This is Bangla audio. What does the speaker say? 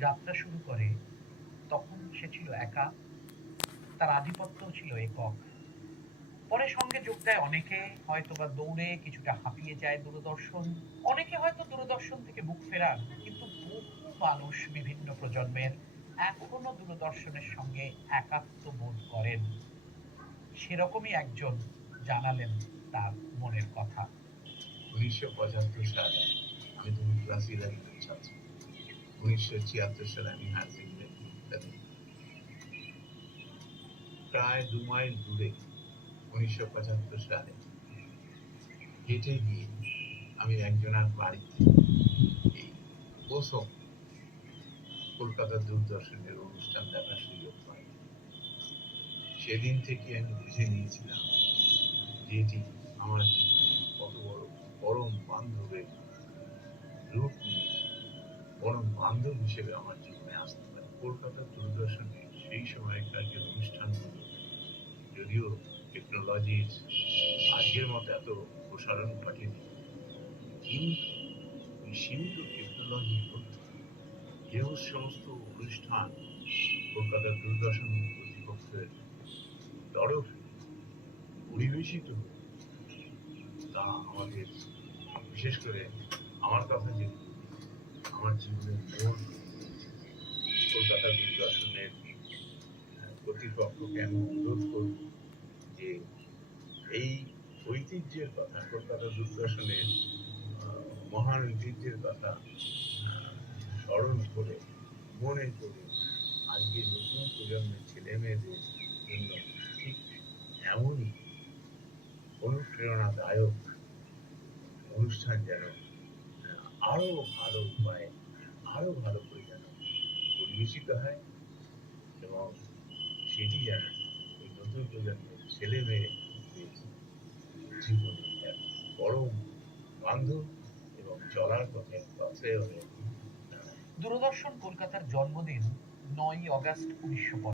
যাত্রা শুরু করে, তখন সে ছিল একা। তার আধিপত্য ছিল একক। পরে সঙ্গে যোগ দেয় অনেকে হয়তো বা দৌড়ে কিছুটা হাঁপিয়ে যায় দূরদর্শন। অনেকে হয়তো দূরদর্শন থেকে মুখ ফেরান, কিন্তু বহু মানুষ বিভিন্ন প্রজন্মের এখনও দূরদর্শনের সঙ্গে একাত্ম বোধ করেন। সেরকমই একজন জানালেন তার মনের কথা। উনিশশো পঁচাত্তর সালে আমি তখন ক্লাস ইলেভেনের ছাত্র উনিশশো ছিয়াত্তর সালে আমি হায়ার সেকেন্ডারি প্রায় দু মাইল দূরে উনিশশো পঁচাত্তর সালে হেঁটে গিয়ে আমি একজনের বাড়িতে এই প্রথম কলকাতা দূরদর্শনের অনুষ্ঠান দেখার সুযোগ পাই। সেদিন থেকে আমি বুঝে নিয়েছিলাম যে এটি আমার কত বড় পরম বান্ধবের বান্ধব হিসেবে আমার জীবনে আসতে পারে কলকাতা দূরদর্শনে সেই সময়কার যে অনুষ্ঠানগুলো যদিও টেকনোলজির আজকের মতো এত প্রসারণ ঘটেনি, কিন্তু ওই সীমিত টেকনোলজির যে সমস্ত অনুষ্ঠান কলকাতা দূরদর্শন কর্তৃপক্ষের তরফে পরিবেশিত তা আমাদের বিশেষ করে আমার কথা যে আমার জীবনের কলকাতা দূরদর্শনের কর্তৃপক্ষকে আমি অনুরোধ করব যে এই ঐতিহ্যের কথা কলকাতা দূরদর্শনের মহান ঐতিহ্যের কথা স্মরণ করে, মনে করে, আজকে নতুন প্রজন্মের ছেলে মেয়েদের জন্য ঠিক এমনই অনুপ্রেরণাদায়ক অনুষ্ঠান যেন আরও ভালো উপায়ে, আরও ভালো করে যেন পরিবেশিত হয় এবং সেটি যেন ওই নতুন প্রজন্মের ছেলে মেয়ে জীবনে এক পরম বান্ধব এবং চলার পথে পথে। দূরদর্শন কলকাতার জন্মদিন নয়ই অগাস্ট উনিশশো